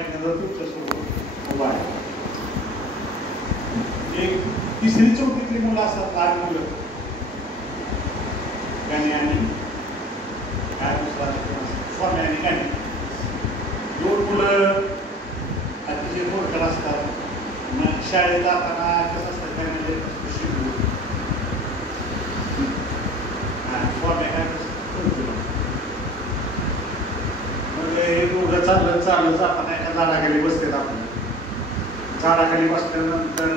उभा आहे. एक तिसरी चौथीतली मुलं असतात, लहान मुलं गाणी आणि काय दुसरा स्वामी आणि गाणी. दोन मुलं अतिशय मोठं असतात. मग शाळेत जाताना कसं असतं गाण्याचे शिकू स्वामी काय मग हे दोघं चालत चालत जाताना एका झाडाखाली बसतात. आपण झाडाखाली बसल्यानंतर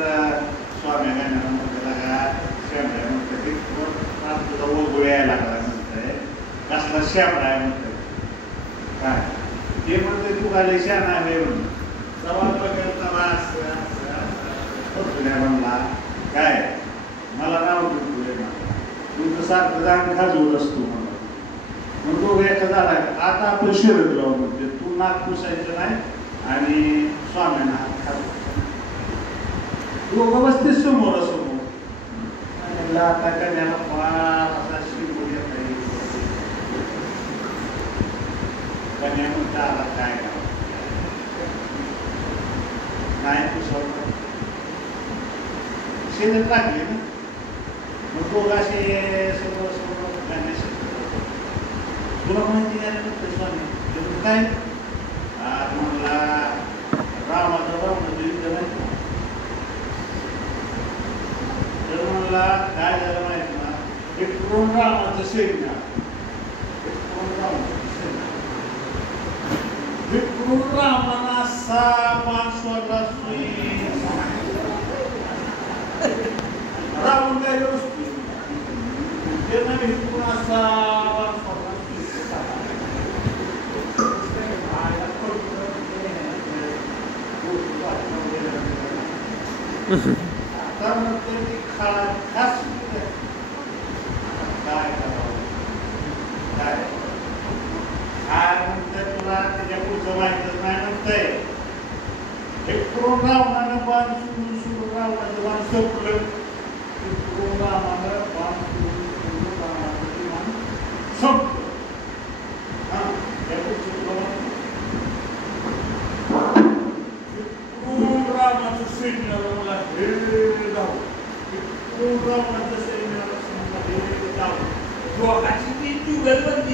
स्वामी गाण्याला म्हणतात श्यामराय म्हणतात तुझा ओळगोळ यायला लागला म्हणतंय कसला श्यामराय म्हणतंय काय ते म्हणते तू गाले श्याम आहे म्हणून सवाल म्हणला काय मला नाव तू सारखं जाण खाजवत असतो म्हणून मग तो एका झाला आता आपण शर्यत लावू म्हणते तू नाक पुसायचं नाही आणि स्वाम्यांना हात खाजवतो. दोघं बसते समोरासमोर आता कन्याला फार असा शिकवू येत नाही. कन्या म्हणता आला काय करावं नाही पुसवलं शेतात लागले ना मग दोघं असे समोर समोर कन्या शिकवतो. तुला माहिती काय म्हणतो स्वामी काय म्हणला रामाचं रावणाचं युद्ध नाही तर म्हणला काय झालं माहिती ना एक करोड रामाचं सैन्य विक्रोड रामाना असा माणसाला रावण काय असतो ते नाही विक्रोड असा आता म्हणते ती खास काय करावं काय काय म्हणते तुला त्याच्या पुढचं माहितच नाही म्हणतंय. एक करोड रावणानं बाण सुरू सुरू रावणाचं बाण संपलं करोड रावणानं बाण सुरू रावणाचं बाण संपलं. हा त्या पुढचं रामाचं सैन्य मला हे जाऊ रावणाचं सैन्य दोघांची ती जुगलबंदी